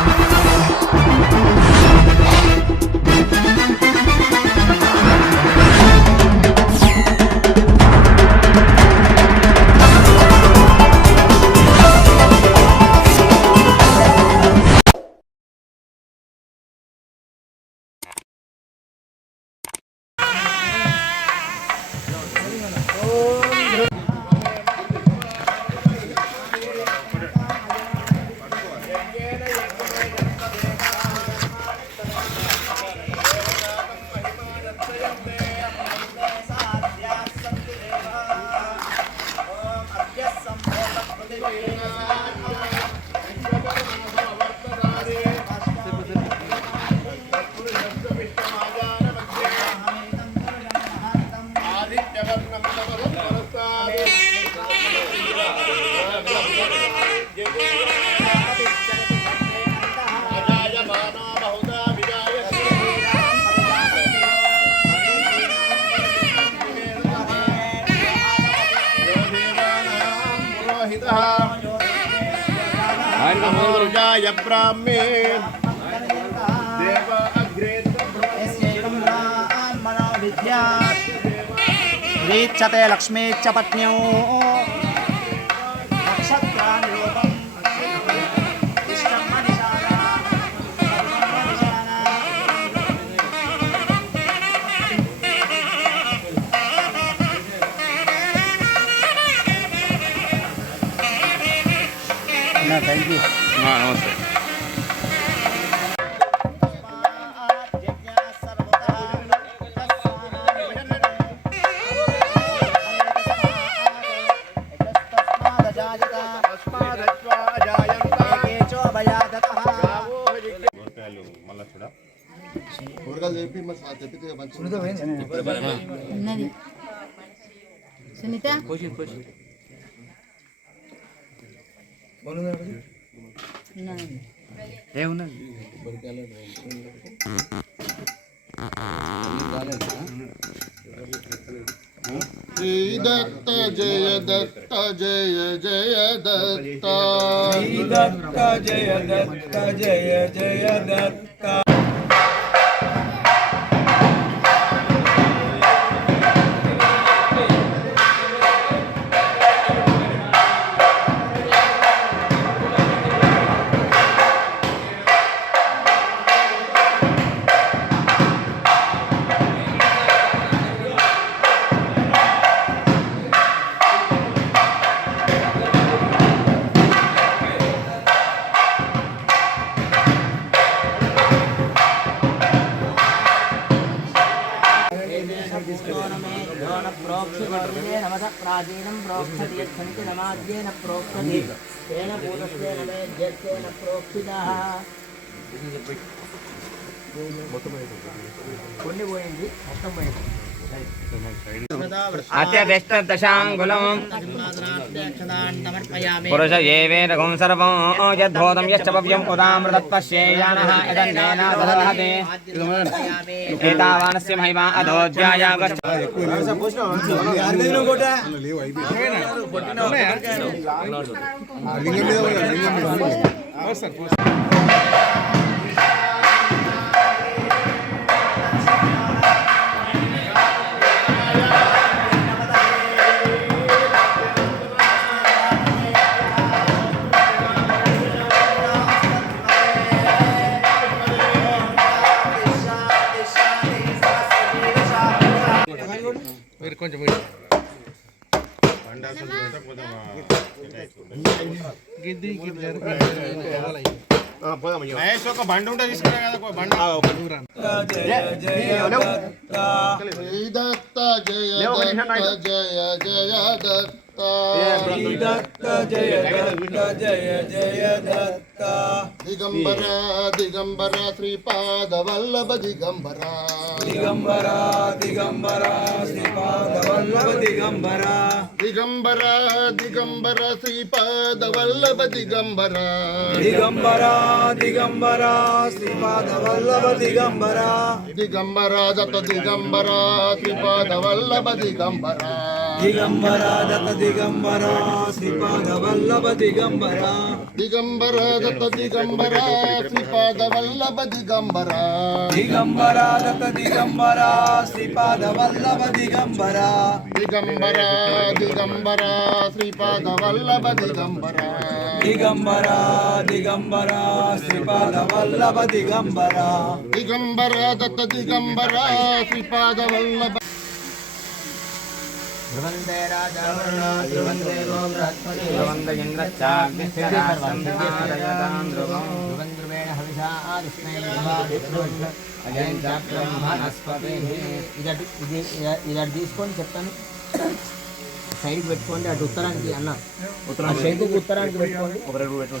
Música ब्राह्मे देव अग्रे यस्यैवं ब्राह्मणो विद्यात् रीच्यते लक्ष्मी च पत्न्यौ సునీత ఉన్నది. శ్రీ దత్త జయ దత్త జయ జయ దత్త రాజేనం ప్రోక్షతి యచ్చంతి నమాద్యేన ప్రోక్షతి తేన భూతస్యేన వేద్యేన ప్రోక్షితః కొన్ని పోయింది మొత్తం పోయింది అత్యతిష్ట దశాంగులం సమర్పయామి పురుష ఏవేన గుం సర్వం యద్భూతం యశ్చ భవ్యం ఉదామృతత్పశ్యేయానః ఇదన్నేన దదహతే ఏతావానస్య మహిమా అధోధ్యాయాగశ్చ మహేష్ ఒక బండి ఉంటే తీసుకురా కదా బండి. శ్రీ దత్త జయ దత్త జయ జయ దత్త. దిగంబర దిగంబర శ్రీపాద వల్లభ దిగంబర దిగంబర దిగంబర శ్రీపాద వల్లభ దిగంబర దిగంబర దత్త దిగంబర శ్రీపాద వల్లభ దిగంబర దిగంబర దత్త దిగంబర శ్రీపాద వల్లభ దిగంబర దిగంబర దత్త దిగంబర శ్రీపాద వల్లభ దిగంబర దిగంబర దత్త దిగంబర శ్రీపాద వల్లభ దిగంబర దిగంబర దిగంబర శ్రీపాద వల్లభ దిగంబర దిగంబర దిగంబర శ్రీపాద వల్లభ దిగంబర దిగంబర దత్త దిగంబర శ్రీపాద వల్లభ ఇది అటు తీసుకొని చెప్తాను. సైడ్కి పెట్టుకోండి అటు ఉత్తరానికి అన్న. ఆ శంకుకు ఉత్తరానికి పెట్టుకోండి. ఒక రెండు పెట్టు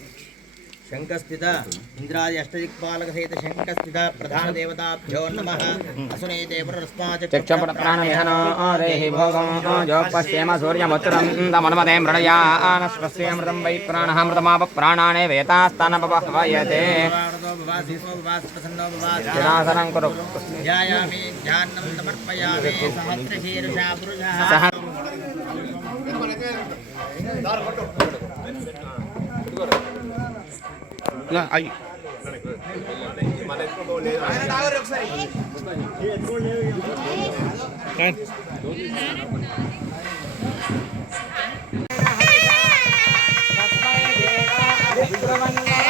ఇదేమంటారు ఇయ్యండి. శంఖస్థిత ఇంద్రాది అష్టదిక్పాలక సహిత శంఖస్థిత ప్రధాన దేవతాభ్యో నమ అసునైతే పురస్మాచ చక్షపట ప్రాణమిహనో దేహి భోగం జోపశ్యేమ సూర్యముత్తరం తమనుమతే మృడయానస్వస్యేమృతం వై ప్రాణः మృతమాప ప్రాణానే వేతాస్తానపవయతే అయ్యి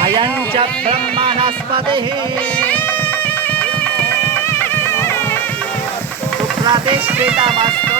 అయం చ బ్రహ్మణస్పతి సుప్రతిష్ఠితమస్తు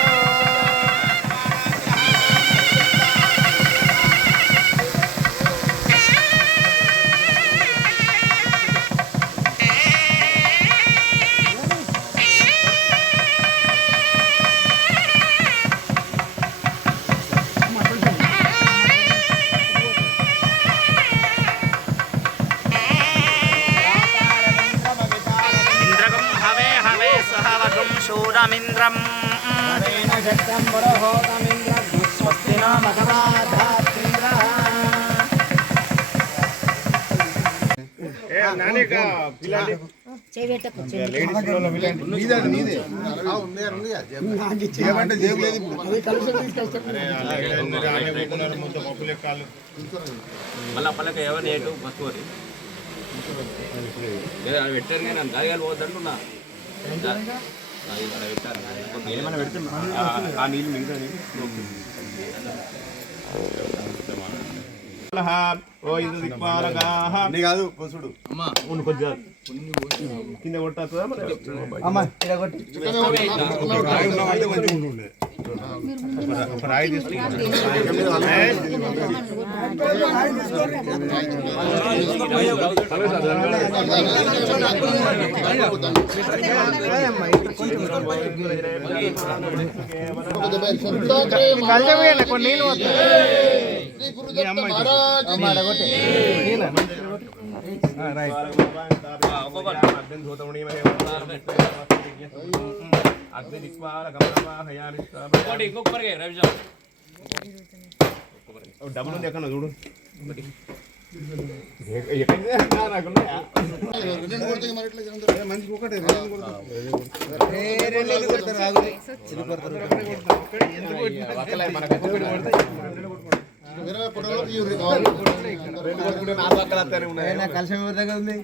మళ్ళీ పల్లక ఏటు పెట్టారు నేను దాగాలు పోతుంటున్నా పెట్టారు ఆ నీళ్ళు మిగతా ఓ ఇది కాదు పొసుడు ఉండు కొద్దిగా. కింద కొట్టా. రాయి తీసుకుంటాను కొన్ని నీళ్ళు శ్రీ డబ్బులు ఉంది ఎక్కడ చూడు. మంచిగా ఒకటే రెండు కలిసి దగ్గర ఉంది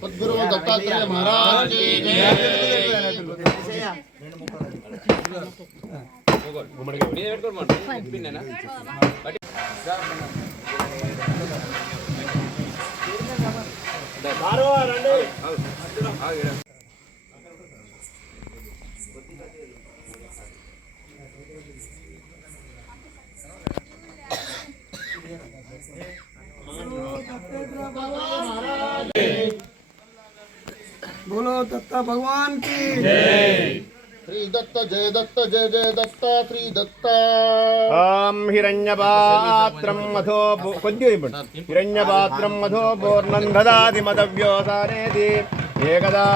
సద్గురు దత్తాత్రేయ మహారాజ్కి జై. बोलो दत्ता भगवान की श्री दत्त जय दत्त जय जय दत्त श्री दत्त ओम हिरण्यपात्रम मधो कोद्यो हिरण्यपात्रम मधो पूर्णं ददाति मदव्योसारेति एकदा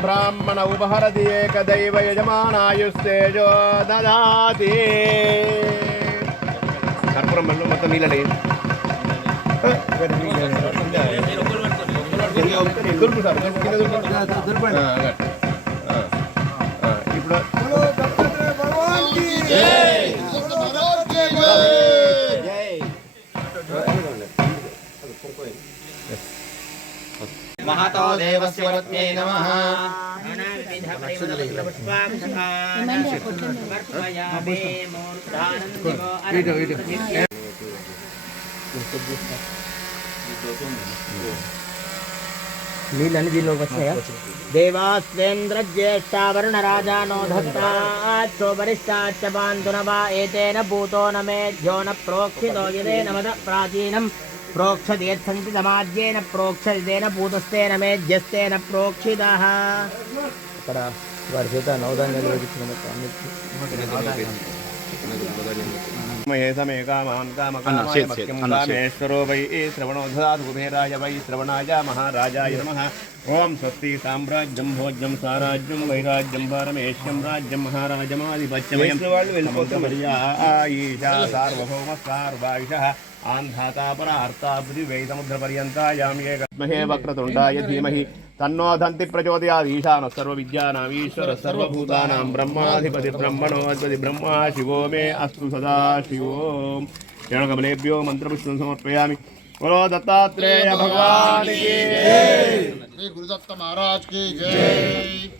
ब्राह्मण उपहरति एकदैव యజమానాయుస్తేజో దదాతి కర్పూరం మొత్తం నీళ్ళ ఇప్పుడు మహతో దేవస్య వరత్నే देवास्वेन्द्र ज्येष्ठा वरुण देवास्वेन्द्रज्येष्ठा वर्णराजानो धत्ताच्चो वरिष्ठाच्च बान्धुनवा एतेन भूतो न मेध्यो न प्रोक्षितो यदेन वद प्रोक्षदेत्सन्ति समाज्येन प्रोक्षदेन भूतस्तेन मेध्यस्तेन प्रोक्षितः वर्षित नवदान्यलोकितमकामिति महे समे कामान् कामकामायमक्यं कामेश्वरो वै ए श्रवणो कुबेराय वै स्वस्ति साम्राज्यम भोज्यम साराज्यम वैराज्यम पारमेश्यं राज्यं महाराजमादिपत्यमर्यायीशा आन्धाता परार्ता पृथिवैतमुद्रपर्यन्तायां ये महे वक्रतुण्डाय धीमहि। तन्नो धन्ति प्रचोदयात् ईशानः सर्वविद्यानाम्, ईश्वरः सर्वभूतानां ब्रह्माधिपति ब्रह्मणोऽधिपति ब्रह्मा, शिवो मे अस्तु सदा शिवोम् चरणकमलेभ्यो मन्त्रपुष्पं समर्पयामि। बोलो दत्तात्रेय भगवान् की जय। श्री गुरुदत्त महाराज की जय।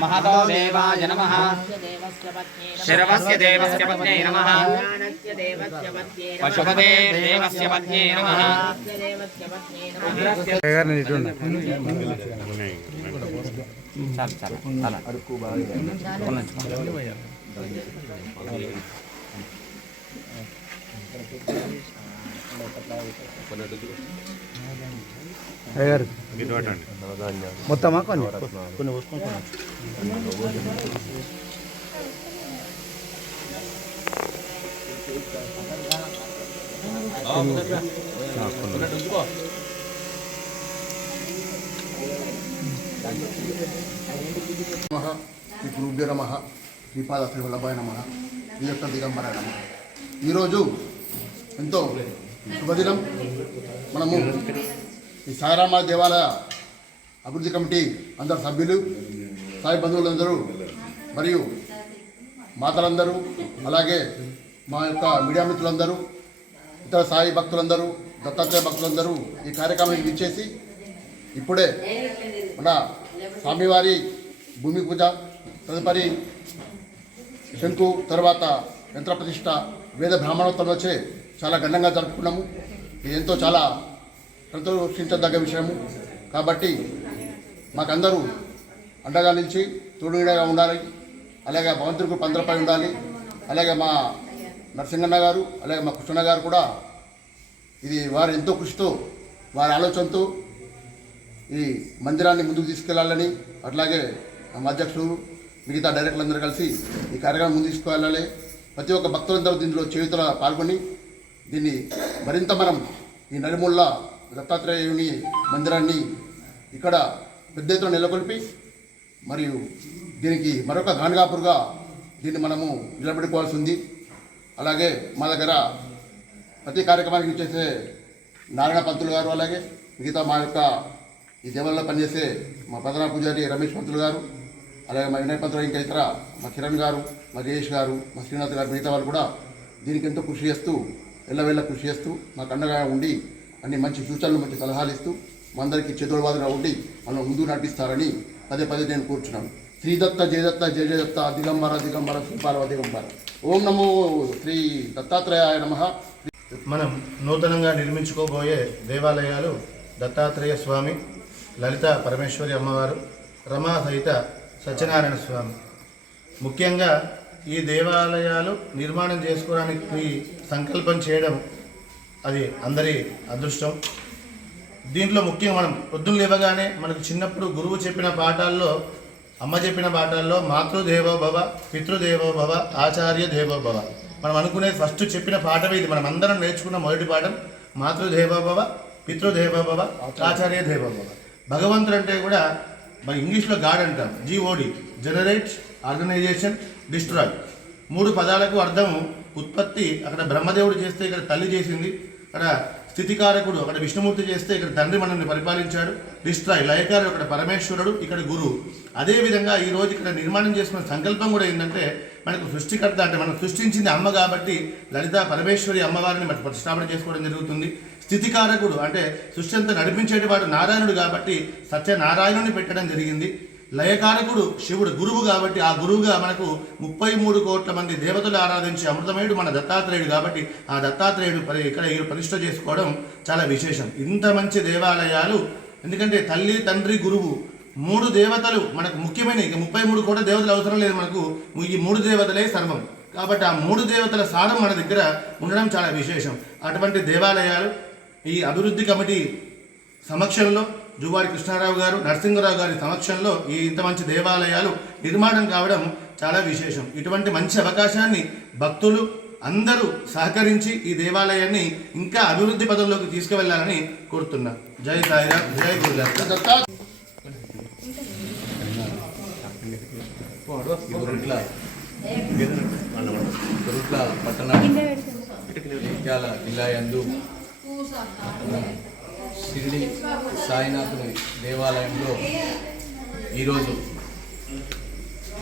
महतो देवाय नमः शिरवस्य देवस्य पत्न्यै नमः पशुपतेर्देवस्य पत्न्यै नमः మొత్తమా? కొన్ని. నమ శ్రీ గురుభ్య నమ శ్రీపాద శ్రీ వల్లభాయ నమ శ్రీయత్త దిగంబర నమ. ఈరోజు ఎంతో శుభదినం. మనము ఈ సాయిరామ దేవాలయ అభివృద్ధి కమిటీ అందరు సభ్యులు సాయి బంధువులందరూ మరియు మాతలందరూ అలాగే మా యొక్క మీడియా మిత్రులందరూ ఇతర సాయి భక్తులందరూ దత్తాత్రేయ భక్తులందరూ ఈ కార్యక్రమానికి ఇచ్చేసి ఇప్పుడే మన స్వామివారి భూమి పూజ తదుపరి శంకు తర్వాత యంత్ర ప్రతిష్ట వేద బ్రాహ్మణోత్సవం వచ్చే చాలా ఘనంగా జరుపుకున్నాము. ఎంతో చాలా సంతోషించదగ్గ విషయము. కాబట్టి మాకందరూ అండగా నిలిచి తోడుగా ఉండాలి. అలాగే భగవంతుడికి పందరపై ఉండాలి. అలాగే మా నరసింహన్న గారు అలాగే మా కృష్ణ గారు కూడా ఇది వారు ఎంతో కృషితో వారి ఆలోచనతో ఈ మందిరాన్ని ముందుకు తీసుకెళ్ళాలని అట్లాగే మా అధ్యక్షులు మిగతా డైరెక్టర్లు అందరూ కలిసి ఈ కార్యక్రమం ముందు తీసుకువెళ్ళాలి. ప్రతి ఒక్క భక్తులందరూ దీనిలో చేతుల పాల్గొని దీన్ని మరింత మనం ఈ నలుమూల దత్తాత్రేయుని మందిరాన్ని ఇక్కడ పెద్ద ఎత్తున నెలకొల్పి మరియు దీనికి మరొక గానగాపురుగా దీన్ని మనము నిలబెట్టుకోవాల్సి ఉంది అలాగే మా దగ్గర ప్రతి కార్యక్రమానికి చేసే నారాయణ పంతులు గారు అలాగే మిగతా మా యొక్క ఈ దేవాలయంలో పనిచేసే మా ప్రధాన పూజారి రమేష్ పంతులు గారు అలాగే మా వినయ్ పంతులు ఇంకా ఇతర మా కిరణ్ గారు మా జయేష్ గారు మా శ్రీనాథ్ గారు మిగతా వాళ్ళు కూడా దీనికి ఎంతో కృషి చేస్తూ ఎల్లవేళ్ళ కృషి చేస్తూ మాకు అండగా ఉండి అన్ని మంచి సూచనలు మంచి సలహాలు ఇస్తూ మా అందరికీ చేదోడువాదుగా ఉండి మనం ముందు నడిపిస్తారని పదే పదే నేను కూర్చున్నాను. శ్రీదత్త జయదత్త జయ జయదత్త దిగంబర దిగంబర శ్రీపార్వ దిగంబర. ఓం నమో శ్రీ దత్తాత్రేయాయ నమ. మనం నూతనంగా నిర్మించుకోబోయే దేవాలయాలు దత్తాత్రేయ స్వామి లలిత పరమేశ్వరి అమ్మవారు రమా సహిత సత్యనారాయణ స్వామి. ముఖ్యంగా ఈ దేవాలయాలు నిర్మాణం చేసుకోవడానికి సంకల్పం చేయడం అది అందరి అదృష్టం. దీంట్లో ముఖ్యంగా మనం పొద్దున్న లేవగానే మనకు చిన్నప్పుడు గురువు చెప్పిన పాఠాల్లో అమ్మ చెప్పిన పాఠాల్లో మాతృదేవో భవ పితృదేవో భవ ఆచార్య దేవో భవ మనం అనుకునేది ఫస్ట్ చెప్పిన పాఠమే ఇది. మనం అందరం నేర్చుకున్న మొదటి పాఠం మాతృదేవో భవ పితృదేవో భవ ఆచార్య దేవో భవ భగవంతుడు అంటే కూడా మన ఇంగ్లీష్లో గాడ్ అంటాం. జీఓడి జనరేట్ ఆర్గనైజేషన్ డిస్ట్రాయ్ మూడు పదాలకు అర్థం ఉత్పత్తి అక్కడ బ్రహ్మదేవుడు చేస్తే ఇక్కడ తల్లి చేసింది అక్కడ స్థితికారకుడు అక్కడ విష్ణుమూర్తి చేస్తే ఇక్కడ తండ్రి మనల్ని పరిపాలించాడు. డిస్ట్రాయ్ లయకారుడు అక్కడ పరమేశ్వరుడు ఇక్కడ గురువు. అదేవిధంగా ఈరోజు ఈ రోజు ఇక్కడ నిర్మాణం చేసుకున్న సంకల్పం కూడా ఏంటంటే మనకు సృష్టికర్త అంటే మనం సృష్టించింది అమ్మ కాబట్టి లలిత పరమేశ్వరి అమ్మవారిని మనకు ప్రతిష్టాపన చేసుకోవడం జరుగుతుంది. స్థితికారకుడు అంటే సృష్టి అంతా నడిపించేటివాడు నారాయణుడు కాబట్టి సత్యనారాయణుని పెట్టడం జరిగింది. లయకారకుడు శివుడు గురువు కాబట్టి ఆ గురువుగా మనకు ముప్పై మూడు కోట్ల మంది దేవతలు ఆరాధించే అమృతమయుడు మన దత్తాత్రేయుడు కాబట్టి ఆ దత్తాత్రేయుడు పరి ఇక్కడ ఈ ప్రతిష్ట చేసుకోవడం చాలా విశేషం. ఇంత మంచి దేవాలయాలు ఎందుకంటే తల్లి తండ్రి గురువు మూడు దేవతలు మనకు ముఖ్యమైన ఇక ముప్పై మూడు కోట్ల దేవతలు అవసరం లేదు మనకు. ఈ మూడు దేవతలే సర్వం. కాబట్టి ఆ మూడు దేవతల సారం మన దగ్గర ఉండడం చాలా విశేషం. అటువంటి దేవాలయాలు ఈ అభివృద్ధి కమిటీ సమక్షంలో జువారి కృష్ణారావు గారు నరసింహరావు గారి సమక్షంలో ఈ ఇంత మంచి దేవాలయాలు నిర్మాణం కావడం చాలా విశేషం. ఇటువంటి మంచి అవకాశాన్ని భక్తులు అందరూ సహకరించి ఈ దేవాలయాన్ని ఇంకా అభివృద్ధి పదంలోకి తీసుకువెళ్ళాలని కోరుతున్నా. జై సాయిరామ్ జై గురుగారు. గురుట్ల పట్టణ జిల్లా యందు. షిరిడి సాయినాథుని దేవాలయంలో ఈరోజు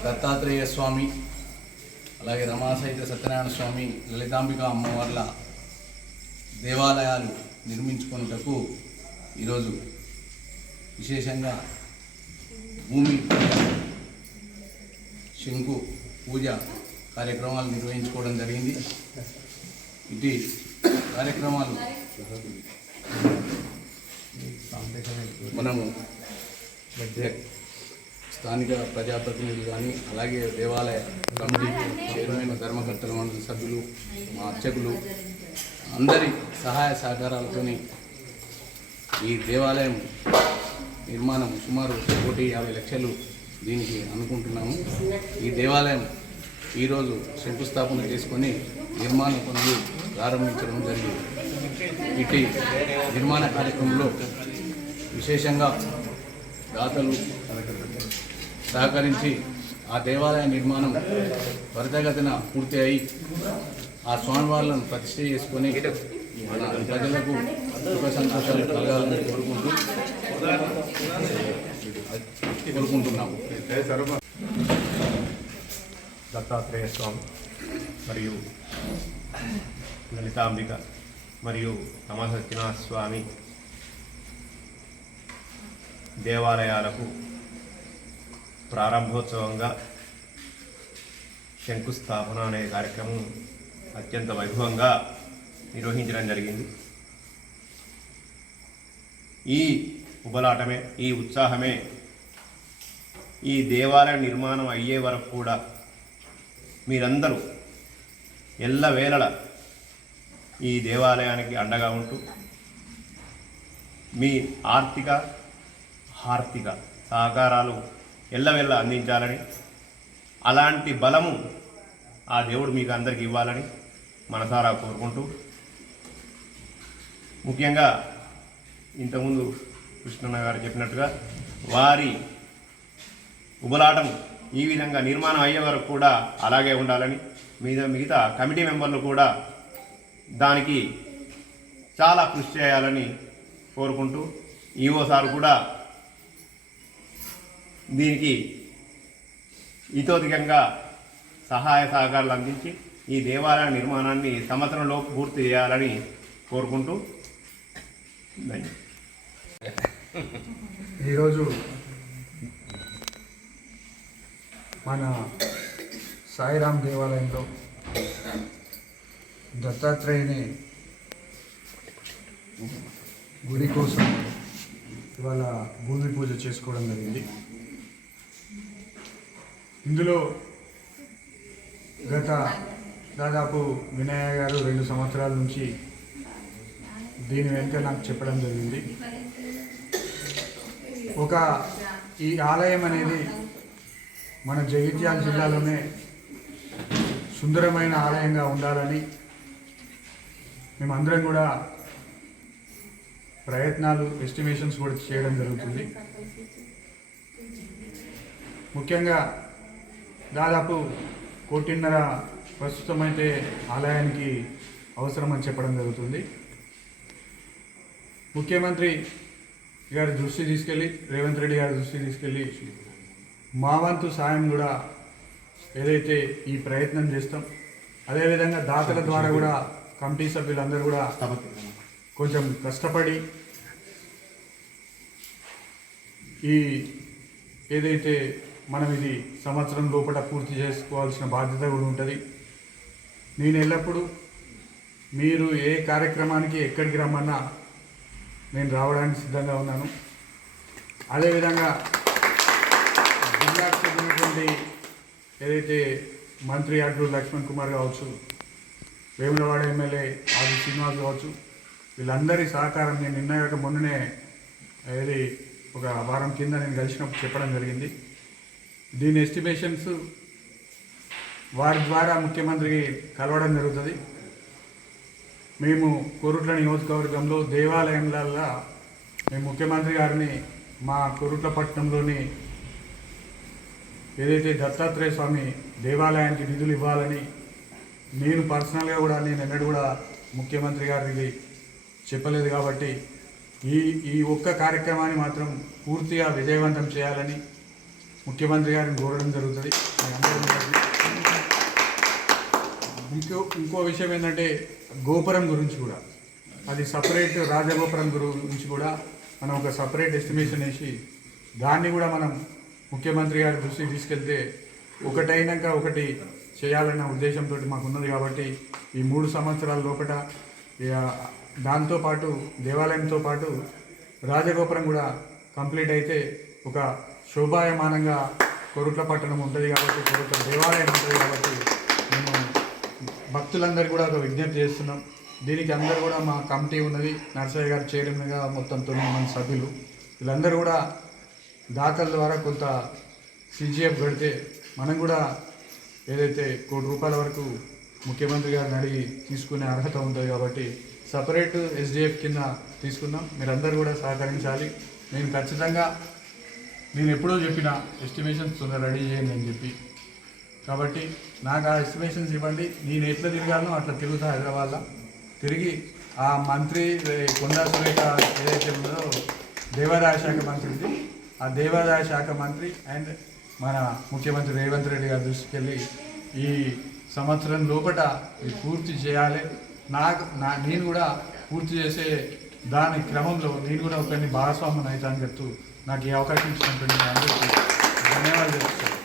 దత్తాత్రేయ స్వామి అలాగే రమాసైత సత్యనారాయణ స్వామి లలితాంబిక అమ్మవార్ల దేవాలయాలు నిర్మించుకున్నటకు ఈరోజు విశేషంగా భూమి శంకు పూజ కార్యక్రమాలు నిర్వహించుకోవడం జరిగింది. ఇటు కార్యక్రమాలు మనము స్థానిక ప్రజాప్రతినిధులు కానీ అలాగే దేవాలయ కమిటీ చైర్మన్ ధర్మకర్తల మండలి సభ్యులు మా అర్చకులు అందరి సహాయ సహకారాలతోని ఈ దేవాలయం నిర్మాణం సుమారు కోటి యాభై లక్షలు దీనికి అనుకుంటున్నాము. ఈ దేవాలయం ఈరోజు శంకుస్థాపన చేసుకొని నిర్మాణ పనులు ప్రారంభించడం జరిగింది. ఇటు నిర్మాణ కార్యక్రమంలో విశేషంగా దాతలు సహకరించి ఆ దేవాలయ నిర్మాణం త్వరితగతిన పూర్తి అయి ఆ స్వామివార్లను ప్రతిష్ట చేసుకొని మన ప్రజలకు సుఖ సంతోషాలు కలగాలని కోరుకుంటూ కోరుకుంటున్నాము. దత్తాత్రేయ స్వామి మరియు లలితాంబిక మరియు రమ సత్యనాథ స్వామి దేవాలయాలకు ప్రారంభోత్సవంగా శంకుస్థాపన అనే కార్యక్రమం అత్యంత వైభవంగా నిర్వహించడం జరిగింది. ఈ ఉబలాటమే ఈ ఉత్సాహమే ఈ దేవాలయ నిర్మాణం అయ్యే వరకు కూడా మీరందరూ ఎల్లవేళల ఈ దేవాలయానికి అండగా ఉంటూ మీ ఆర్థిక ఆర్థిక సహకారాలు ఎల్లవెల్ల అందించాలని అలాంటి బలము ఆ దేవుడు మీకు అందరికి ఇవ్వాలని మనసారా కోరుకుంటూ ముఖ్యంగా ఇంతకుముందు కృష్ణన్న గారు చెప్పినట్టుగా వారి ఉబలాటం ఈ విధంగా నిర్మాణం అయ్యే వరకు కూడా అలాగే ఉండాలని మీద మిగతా కమిటీ మెంబర్లు కూడా దానికి చాలా కృషి చేయాలని కోరుకుంటూ ఈఓ సార్ కూడా దీనికి ఇతోధికంగా సహాయ సహకారాలు అందించి ఈ దేవాలయ నిర్మాణాన్ని సంవత్సరంలో పూర్తి చేయాలని కోరుకుంటూ ఈరోజు మన సాయిరాం దేవాలయంలో దత్తాత్రేయుని గుడి కోసం ఇవాళ భూమి పూజ చేసుకోవడం జరిగింది. ఇందులో గత దాదాపు వినయ గారు రెండు సంవత్సరాల నుంచి దీని వెనుక నాకు చెప్పడం జరిగింది. ఒక ఈ ఆలయం అనేది మన జగిత్యాల జిల్లాలోనే సుందరమైన ఆలయంగా ఉండాలని మేమందరం కూడా ప్రయత్నాలు ఎస్టిమేషన్స్ కూడా చేయడం జరుగుతుంది. ముఖ్యంగా దాదాపు కోటిన్నర ప్రస్తుతం అయితే ఆలయానికి అవసరమని చెప్పడం జరుగుతుంది. ముఖ్యమంత్రి గారి దృష్టి తీసుకెళ్ళి రేవంత్ రెడ్డి గారి దృష్టి తీసుకెళ్ళి మా వంతు సాయం కూడా ఏదైతే ఈ ప్రయత్నం చేస్తాం అదేవిధంగా దాతల ద్వారా కూడా కమిటీ సభ్యులందరూ కూడా కొంచెం కష్టపడి ఈ ఏదైతే మనం ఇది సంవత్సరం లోపల పూర్తి చేసుకోవాల్సిన బాధ్యత కూడా ఉంటుంది. నేను ఎల్లప్పుడూ మీరు ఏ కార్యక్రమానికి ఎక్కడికి రమ్మన్నా నేను రావడానికి సిద్ధంగా ఉన్నాను. అదేవిధంగా జిల్లాకు చెందినటువంటి ఏదైతే మంత్రి అడ్డు లక్ష్మణ్ కుమార్ కావచ్చు వేములవాడ ఎమ్మెల్యే ఆది శ్రీనివాస్ కావచ్చు వీళ్ళందరి సహకారం నేను నిన్న మొన్ననే ఏది ఒక వారం కింద నేను కలిసినప్పుడు చెప్పడం జరిగింది. దీని ఎస్టిమేషన్స్ వారి ద్వారా ముఖ్యమంత్రికి కలవడం జరుగుతుంది. మేము కోరుట్ల నియోజకవర్గంలో దేవాలయంలల్లా మేము ముఖ్యమంత్రి గారిని మా కోరుట్ల పట్టణంలోని ఏదైతే దత్తాత్రేయ స్వామి దేవాలయానికి నిధులు ఇవ్వాలని నేను పర్సనల్గా కూడా నేను ఎన్నడూ కూడా ముఖ్యమంత్రి గారికి చెప్పలేదు కాబట్టి ఈ ఈ ఒక్క కార్యక్రమాన్ని మాత్రం పూర్తిగా విజయవంతం చేయాలని ముఖ్యమంత్రి గారిని కోరడం జరుగుతుంది. ఇంకో ఇంకో విషయం ఏంటంటే గోపురం గురించి కూడా. అది సపరేట్ రాజగోపురం గురించి కూడా మనం ఒక సపరేట్ ఎస్టిమేషన్ వేసి దాన్ని కూడా మనం ముఖ్యమంత్రి గారి దృష్టికి తీసుకెళ్తే ఒకటైనాక ఒకటి చేయాలన్న ఉద్దేశంతో మాకున్నది కాబట్టి ఈ మూడు సంవత్సరాల లోపల దాంతోపాటు దేవాలయంతో పాటు రాజగోపురం కూడా కంప్లీట్ అయితే ఒక శోభాయమానంగా కొరుట్ల పట్టణం ఉంటుంది కాబట్టి కొరుట్ల దేవాలయం ఉంటుంది కాబట్టి మేము భక్తులందరూ కూడా ఒక విజ్ఞప్తి చేస్తున్నాం. దీనికి అందరూ కూడా మా కమిటీ ఉన్నది నర్సయ్య గారు చైర్మన్గా మొత్తం తొమ్మిది మంది సభ్యులు. వీళ్ళందరూ కూడా దాతల ద్వారా కొంత సిజిఎఫ్ పెడితే మనం కూడా ఏదైతే కోటి రూపాయల వరకు ముఖ్యమంత్రి గారిని అడిగి తీసుకునే అర్హత ఉంటుంది కాబట్టి సపరేట్ ఎస్డిఎఫ్ కింద తీసుకుందాం మీరందరూ కూడా సహకరించాలి. నేను ఖచ్చితంగా నేను ఎప్పుడో చెప్పిన ఎస్టిమేషన్స్ తొందర రెడీ చేయండి అని చెప్పి. కాబట్టి నాకు ఆ ఎస్టిమేషన్స్ ఇవ్వండి. నేను ఎట్లా తిరగాలనో అట్లా తిరుగుతా హైదరాబాద్లో. తిరిగి ఆ మంత్రి కొండా సురేఖ ఏదైతే ఉందో దేవాదాయ శాఖ మంత్రిది ఆ దేవాదాయ శాఖ మంత్రి అండ్ మన ముఖ్యమంత్రి రేవంత్ రెడ్డి గారి దృష్టికి వెళ్ళి ఈ సంవత్సరం లోపట ఇది పూర్తి చేయాలి. నాకు నా నేను కూడా పూర్తి చేసే దాని క్రమంలో నేను కూడా ఒకరిని భాగస్వామ్యం అవుతానని చెప్తూ నాకు ఈ అవకాశం ఇచ్చినటువంటి అందరికీ ధన్యవాదాలు చెప్తాను